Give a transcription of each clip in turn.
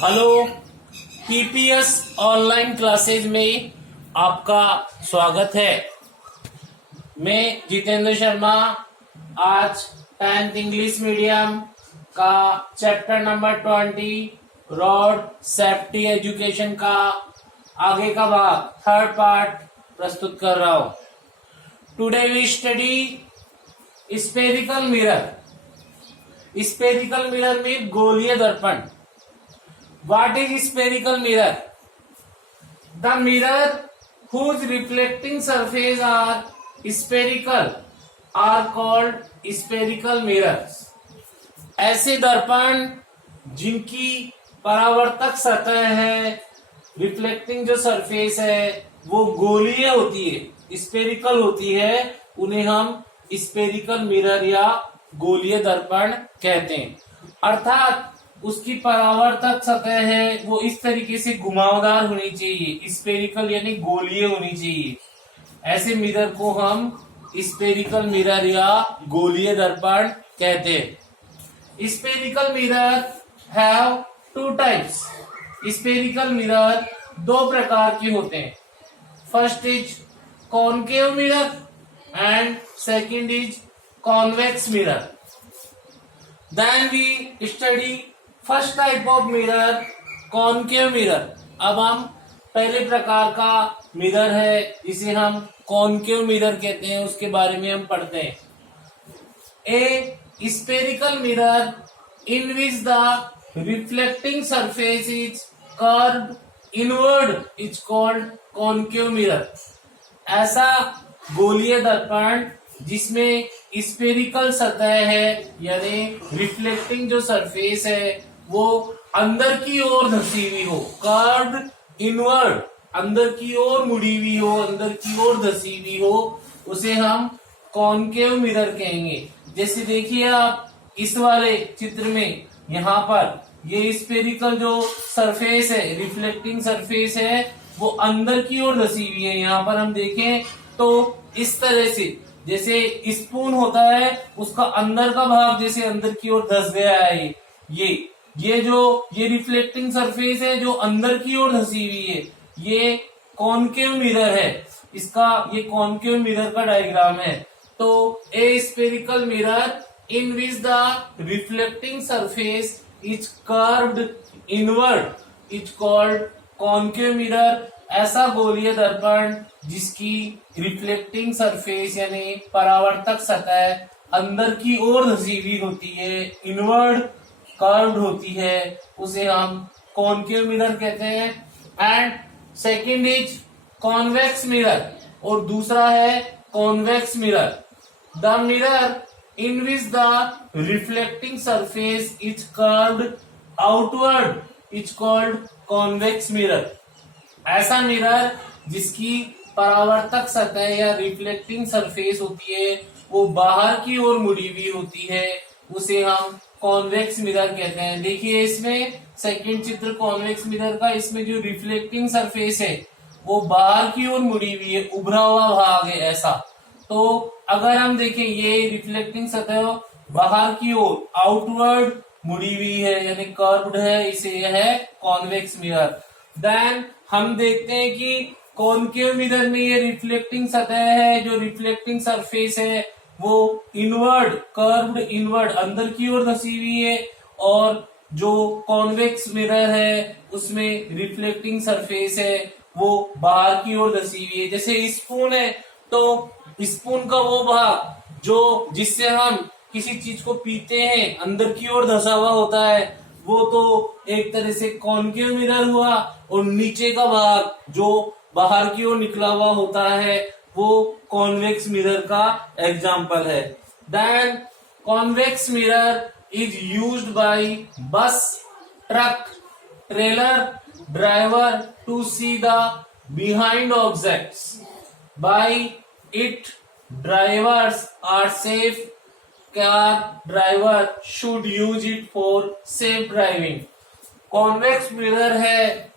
Hello, PPS online classes में आपका स्वागत है। मैं जितेंद्र शर्मा आज 10th इंग्लिश मीडियम का chapter number 20 road safety education का आगे का भाग थर्ड पार्ट प्रस्तुत कर रहा हूं। Today we study spherical mirror. Spherical mirror में गोलीय दर्पण। What is spherical mirror? The mirror whose reflecting surface are spherical are called spherical mirrors. ऐसे दर्पण जिनकी परावर्तक सतह है, रिफ्लेक्टिंग जो सरफेस है वो गोलीय होती है, स्फेरिकल होती है, उन्हें हम स्फेरिकल मिरर या गोलीय दर्पण कहते हैं। अर्थात उसकी परावर्तक सतह है वो इस तरीके से घुमावदार होनी चाहिए, स्फेरिकल यानी गोलीय होनी चाहिए। ऐसे मिरर को हम स्फेरिकल मिरर या गोलीय दर्पण कहते हैं। Spherical mirror have two types. Spherical mirror दो प्रकार के होते हैं। First is concave mirror and second is convex mirror. Then we study first type of mirror, concave mirror. अब हम पहले प्रकार का मिरर है इसे हम कॉनकेव मिरर कहते हैं, उसके बारे में हम पढ़ते हैं। ए spherical mirror in which the reflecting surface is curved inward is called concave mirror. ऐसा गोलीय दर्पण जिसमें स्फेरिकल सतह है यानी रिफ्लेक्टिंग जो सरफेस है वो अंदर की ओर धसी हुई हो, कर्व्ड इनवर्ड, अंदर की ओर मुड़ी हुई हो, अंदर की ओर धसी हुई हो, उसे हम कॉनकेव मिरर कहेंगे। जैसे देखिए आप इस वाले चित्र में, यहाँ पर ये स्फेरिकल जो सरफेस है, रिफ्लेक्टिंग सरफेस है, वो अंदर की ओर धसी हुई है। यहाँ पर हम देखें तो इस तरह से जैसे स्पून होता है उसका अंदर का भाग जैसे अंदर की ओर धस गया है। ये रिफ्लेक्टिंग सरफेस है जो अंदर की ओर धसी हुई है, ये कॉनकेव मिरर है। इसका ये कॉनकेव मिरर का डायग्राम है। तो ए spherical mirror in which the reflecting surface is curved inward is called concave mirror. ऐसा गोलीय दर्पण जिसकी रिफ्लेक्टिंग सरफेस यानी परावर्तक सतह अंदर की ओर धसी हुई होती है, इनवर्ड कर्व्ड होती है, उसे हम कॉनकेव मिरर कहते हैं। And second is convex mirror और दूसरा है convex mirror. The mirror in which the reflecting surface is curved outward is called convex mirror. ऐसा मिरर जिसकी परावर्तक सतह या रिफ्लेक्टिंग सरफेस होती है वो बाहर की ओर मुड़ी हुई होती है, उसे हम कॉन्वेक्स मिरर कहते हैं। देखिए इसमें सेकंड चित्र कॉन्वेक्स मिरर का, इसमें जो रिफ्लेक्टिंग सरफेस है वो बाहर की ओर मुड़ी हुई है, उभरा हुआ भाग है ऐसा। तो अगर हम देखें ये रिफ्लेक्टिंग सतह बाहर की ओर आउटवर्ड मुड़ी हुई है यानी कर्व्ड है, इसे यह है कॉन्वेक्स मिरर। देन हम देखते हैं कि कॉनकेव मिरर में ये रिफ्लेक्टिंग सतह है, जो रिफ्लेक्टिंग सरफेस है वो इनवर्ड, कर्व्ड इनवर्ड, अंदर की ओर धसी हुई है, और जो कॉन्वेक्स मिरर है उसमें रिफ्लेक्टिंग सरफेस है वो बाहर की ओर धसी हुई है। जैसे स्पून है तो स्पून का वो भाग जो जिससे हम किसी चीज को पीते हैं अंदर की ओर धसा हुआ होता है वो तो एक तरह से कॉनकेव मिरर हुआ, और नीचे का भाग जो बाहर की ओर निकला हुआ होता है वो कॉन्वेक्स मिरर का एग्जाम्पल है। Then convex mirror is used by bus, truck, trailer driver to see the behind objects. By it drivers are safe, car driver should use it for safe driving. Convex mirror है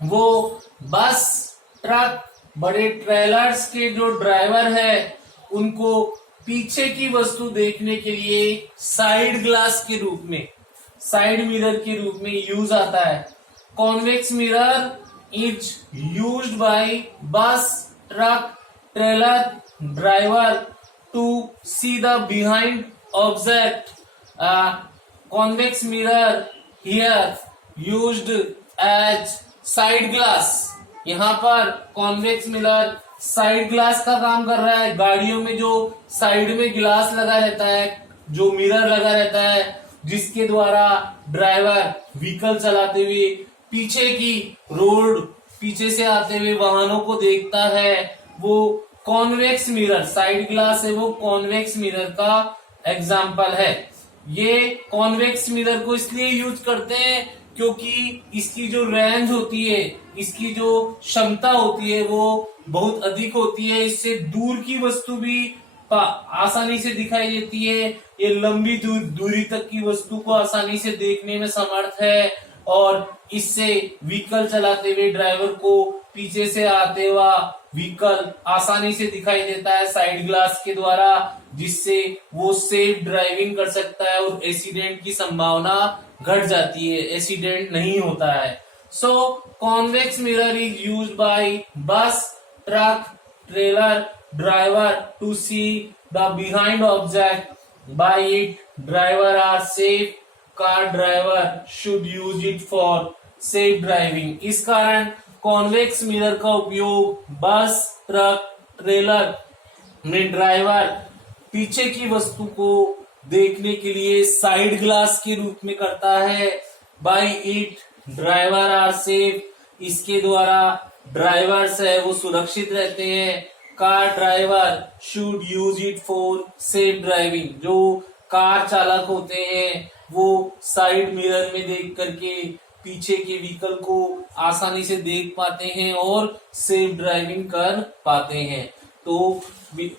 वो बस, truck, बड़े trailers के जो driver है उनको पीछे की वस्तु देखने के लिए साइड ग्लास के रूप में, साइड मिरर के रूप में यूज आता है। convex mirror is used by bus, truck, trailer driver to see the behind object. Convex mirror here used as side glass. यहाँ पर कॉन्वेक्स मिरर साइड ग्लास का काम कर रहा है। गाड़ियों में जो साइड में ग्लास लगा रहता है, जो मिरर लगा रहता है, जिसके द्वारा ड्राइवर व्हीकल चलाते हुए पीछे की रोड, पीछे से आते हुए वाहनों को देखता है, वो कॉन्वेक्स मिरर, साइड ग्लास है वो कॉन्वेक्स मिरर का एग्जाम्पल है। ये कॉन्वेक्स मिरर को इसलिए यूज करते हैं क्योंकि इसकी जो रेंज होती है, इसकी जो क्षमता होती है वो बहुत अधिक होती है। इससे दूर की वस्तु भी आसानी से दिखाई देती है। ये लंबी दूरी तक की वस्तु को आसानी से देखने में समर्थ है और इससे व्हीकल चलाते हुए ड्राइवर को पीछे से आते हुआ व्हीकल आसानी से दिखाई देता है साइड ग्लास के द्वारा, जिससे वो सेफ ड्राइविंग कर सकता है और एक्सीडेंट की संभावना घट जाती है, एक्सीडेंट नहीं होता है। So convex mirror is used by bus, truck, trailer driver to see the behind object. By it, driver are safe. Car driver should use it for safe driving. इस कारण कॉन्वेक्स मिरर का उपयोग बस, truck, trailer में driver पीछे की वस्तु को देखने के लिए साइड ग्लास के रूप में करता है। By it driver are safe, इसके द्वारा ड्राइवर्स है वो सुरक्षित रहते हैं। Car driver should use it for safe driving, जो कार चालक होते हैं वो साइड मिरर में देख करके पीछे के व्हीकल को आसानी से देख पाते हैं और सेफ ड्राइविंग कर पाते हैं। तो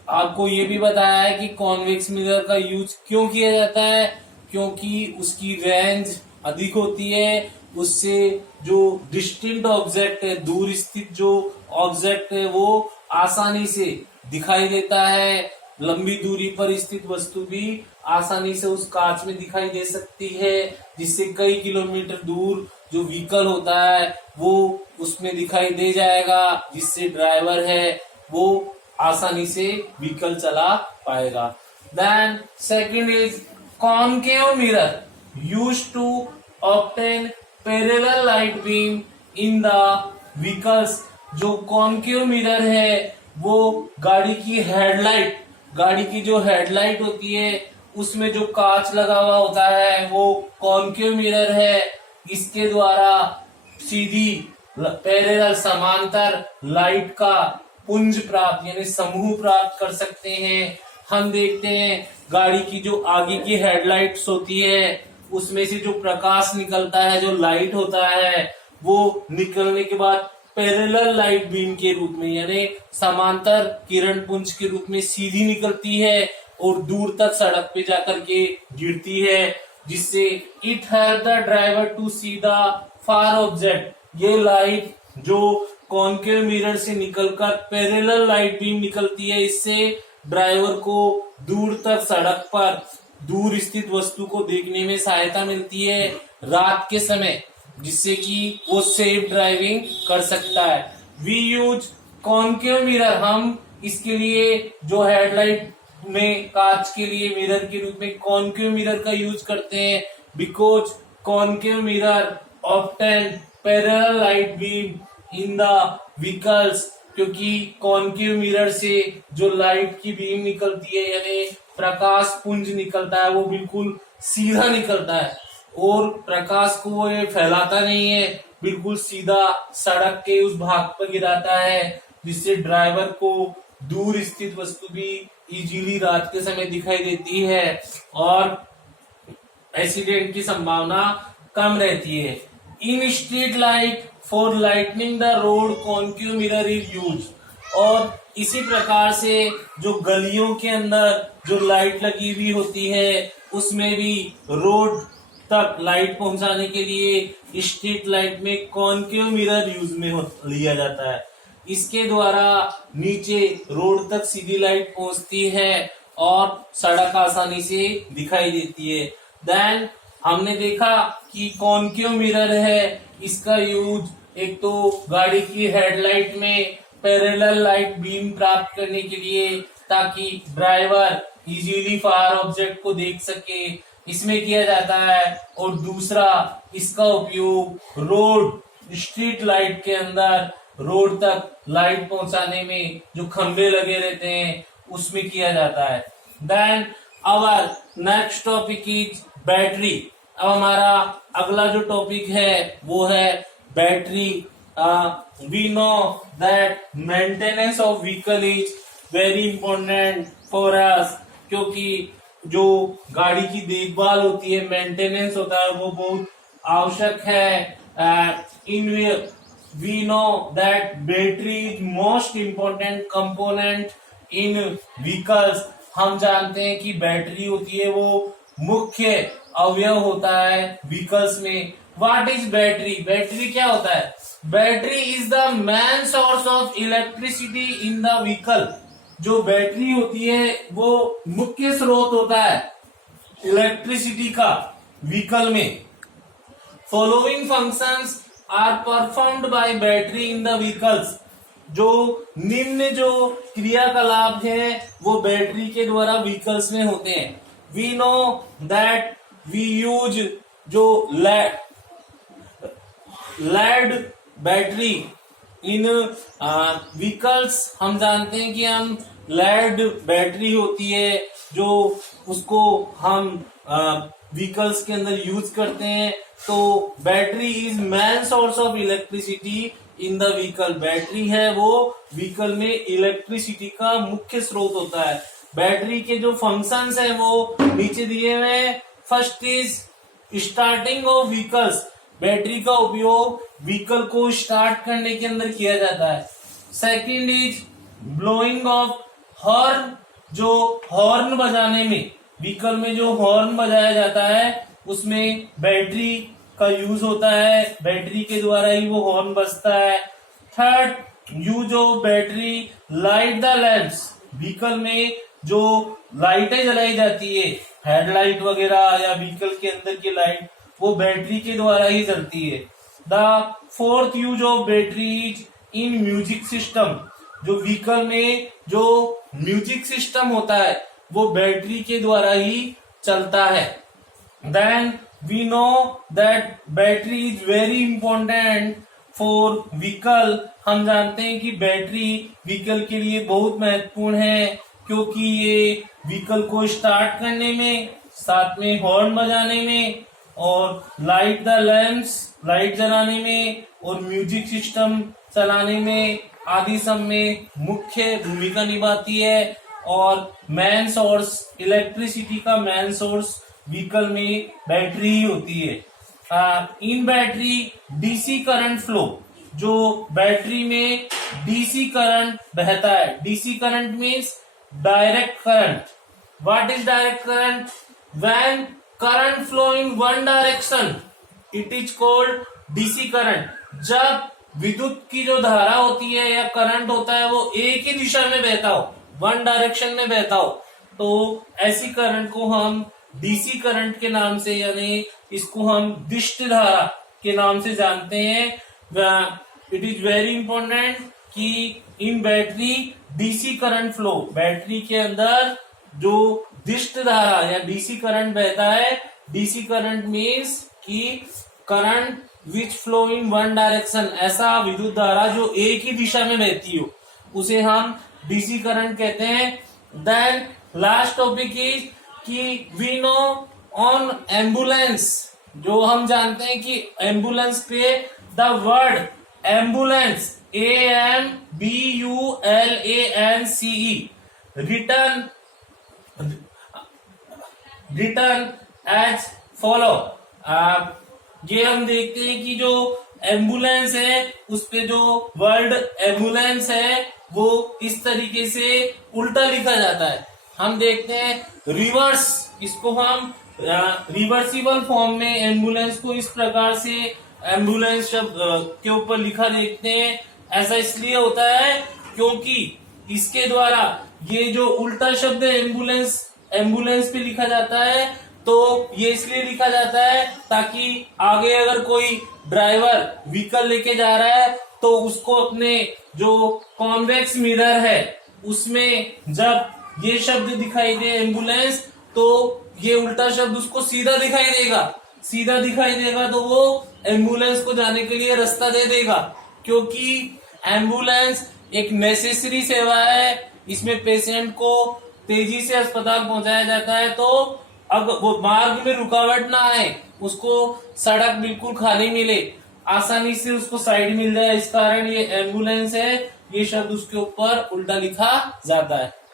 आपको ये भी बताया है कि कॉन्वेक्स मिरर का यूज क्यों किया जाता है, क्योंकि उसकी रेंज अधिक होती है, उससे जो डिस्टिंक्ट ऑब्जेक्ट है, दूर स्थित जो ऑब्जेक्ट है वो आसानी से दिखाई देता है। लंबी दूरी पर स्थित वस्तु भी आसानी से उस कांच में दिखाई दे सकती है, जिससे कई किलोमीटर दूर जो व्हीकल होता है वो उसमें दिखाई दे जाएगा, जिससे ड्राइवर है वो आसानी से व्हीकल चला पाएगा। Then second is concave mirror used to obtain parallel light beam in the vehicles. जो कॉनकेव मिरर है वो गाड़ी की हेडलाइट, गाड़ी की जो हेडलाइट होती है उसमें जो कांच लगा हुआ होता है वो कॉनकेव मिरर है। इसके द्वारा सीधी पैरेलल समांतर लाइट का पुंज प्राप्त यानी समूह प्राप्त कर सकते हैं। हम देखते हैं गाड़ी की जो आगे की हेडलाइट्स होती है उसमें से जो प्रकाश निकलता है, जो लाइट होता है, वो निकलने के बाद पैरेलल लाइट बीम के रूप में यानी समांतर किरण पुंज के रूप में सीधी निकलती है और दूर तक सड़क पे जाकर के गिरती है, जिससे it help the driver to see the far object. ये लाइट जो कॉनकेव मिरर से निकलकर पैरेलल लाइट बीम निकलती है, इससे ड्राइवर को दूर तक सड़क पर दूर स्थित वस्तु को देखने में सहायता मिलती है रात के समय, जिससे कि वो सेफ ड्राइविंग कर सकता है। वी यूज कॉनकेव मिरर, हम इसके लिए जो हेडलाइट में कांच के लिए मिरर के रूप में कॉनकेव मिरर का यूज करते हैं, because concave mirror obtain parallel light beam in the vehicles, क्योंकि कॉनकेव मिरर से जो लाइट की बीम निकलती है यानी प्रकाश पुंज निकलता है वो बिल्कुल सीधा निकलता है और प्रकाश को वो ये फैलाता नहीं है, बिल्कुल सीधा सड़क के उस भाग पर गिराता है, जिससे ड्राइवर को दूर स्थित वस्तु भी इजीली रात के समय दिखाई देती है और एक्सीडेंट की संभावना कम रहती है। In street light for lightning the road concave mirror is use. और इसी प्रकार से जो गलियों के अंदर जो लाइट लगी हुई होती है उसमें भी रोड तक लाइट पहुंचाने के लिए स्ट्रीट लाइट में कॉनकेव मिरर यूज में लिया जाता है। इसके द्वारा नीचे रोड तक सीधी लाइट पहुंचती है और सड़क आसानी से दिखाई देती है। देन हमने देखा कि कॉनकेव मिरर है, इसका यूज एक तो गाड़ी की हेडलाइट में पैरेलल लाइट बीम प्राप्त करने के लिए, ताकि ड्राइवर इजीली फार ऑब्जेक्ट को देख सके, इसमें किया जाता है। और दूसरा इसका उपयोग रोड स्ट्रीट लाइट के अंदर रोड तक लाइट पहुंचाने में जो खंभे लगे रहते हैं उसमें किया जाता है। Then our next topic is battery. अब हमारा अगला जो टॉपिक है वो है battery. We know that maintenance of vehicle is very important for us, क्योंकि जो गाड़ी की देखभाल होती है, मेंटेनेंस होता है, वो बहुत आवश्यक है। In we know that battery is most important component in vehicles. हम जानते हैं कि बैटरी होती है वो मुख्य अवयव होता है व्हीकल्स में। What is battery? बैटरी क्या होता है? Battery is the main source of electricity in the vehicle. जो बैटरी होती है वो मुख्य स्रोत होता है इलेक्ट्रिसिटी का व्हीकल में। Following functions are performed by battery in the vehicles. जो निम्न जो क्रियाकलाप है वो बैटरी के द्वारा व्हीकल्स में होते हैं। We know that we use जो लेड बैटरी इन व्हीकल्स। हम जानते हैं कि हम लेड बैटरी होती है जो उसको हम व्हीकल्स के अंदर यूज करते हैं। तो battery is main source of electricity in the vehicle. Battery है वो व्हीकल में इलेक्ट्रिसिटी का मुख्य स्रोत होता है। बैटरी के जो फंक्शंस है वो नीचे दिए हुए हैं। First is starting of vehicles. Battery का उपयोग व्हीकल को स्टार्ट करने के अंदर किया जाता है। Second is blowing of horn. जो हॉर्न बजाने में, व्हीकल में जो हॉर्न बजाया जाता है उसमें बैटरी का यूज होता है, बैटरी के द्वारा ही वो हॉर्न बजता है। Third, use of battery light the lamps. Vehicle में जो लाइटें जलाई जाती है, हेडलाइट वगैरह या व्हीकल के अंदर की लाइट, वो बैटरी के द्वारा ही जलती है। The fourth use of battery is in music system. जो व्हीकल में जो म्यूजिक सिस्टम होता है वो बैटरी के द्वारा ही चलता है। Then we know that battery is very important for vehicle। हम जानते हैं कि बैटरी व्हीकल के लिए बहुत महत्वपूर्ण है, क्योंकि ये व्हीकल को स्टार्ट करने में, साथ में हॉर्न बजाने में, और लाइट द लैंप्स, लाइट जलाने में, और म्यूजिक सिस्टम चलाने में आदि सब में मुख्य भूमिका निभाती है। और मेन सोर्स, इलेक्ट्रिसिटी का मेन सोर्स व्हीकल में बैटरी ही होती है। इन बैटरी डीसी करंट फ्लो। जो बैटरी में डीसी करंट बहता है। DC current means direct current. What is direct current? When current flow in one direction it is called DC current. जब विद्युत की जो धारा होती है या करंट होता है वो एक ही दिशा में बहता हो, वन डायरेक्शन में बहता हो, तो ऐसी करंट को हम डीसी करंट के नाम से, यानी इसको हम दिष्ट धारा के नाम से जानते हैं। इट इज वेरी इंपॉर्टेंट कि इन battery DC current flow, battery के अंदर जो दिष्ट धारा या डीसी करंट बहता है। डीसी करंट मीन्स कि current which flow in one direction, ऐसा विद्युत धारा जो एक ही दिशा में बहती हो, उसे हम डीसी करंट कहते हैं। देन लास्ट टॉपिक इज कि वी नो ऑन एम्बुलेंस। जो हम जानते हैं कि एम्बुलेंस पे the word ambulance, AMBULANCE, return as follow. ये हम देखते हैं कि जो एम्बुलेंस है उस पे जो वर्ड एम्बुलेंस है वो इस तरीके से उल्टा लिखा जाता है। हम देखते हैं रिवर्स, इसको हम रिवर्सिबल फॉर्म में एम्बुलेंस को इस प्रकार से एम्बुलेंस शब्द के ऊपर लिखा देखते हैं। ऐसा इसलिए होता है क्योंकि इसके द्वारा ये जो उल्टा शब्द एम्बुलेंस, एम्बुलेंस पे लिखा जाता है, तो ये इसलिए लिखा जाता है ताकि आगे अगर कोई ड्राइवर व्हीकल लेके जा रहा है तो उसको अपने जो कॉन्वेक्स मिरर है उसमें जब ये शब्द दिखाई दे एम्बुलेंस, तो ये उल्टा शब्द उसको सीधा दिखाई देगा। सीधा दिखाई देगा तो वो एम्बुलेंस को जाने के लिए रास्ता दे देगा, क्योंकि एम्बुलेंस एक नेसेसरी सेवा है। इसमें पेशेंट को तेजी से अस्पताल पहुंचाया जाता है, तो अगर वो मार्ग में रुकावट ना आए, उसको सड़क बिल्कुल खाली मिले, आसानी से उसको साइड मिल जाए, इस कारण ये एम्बुलेंस है, ये शब्द उसके ऊपर उल्टा लिखा जाता है।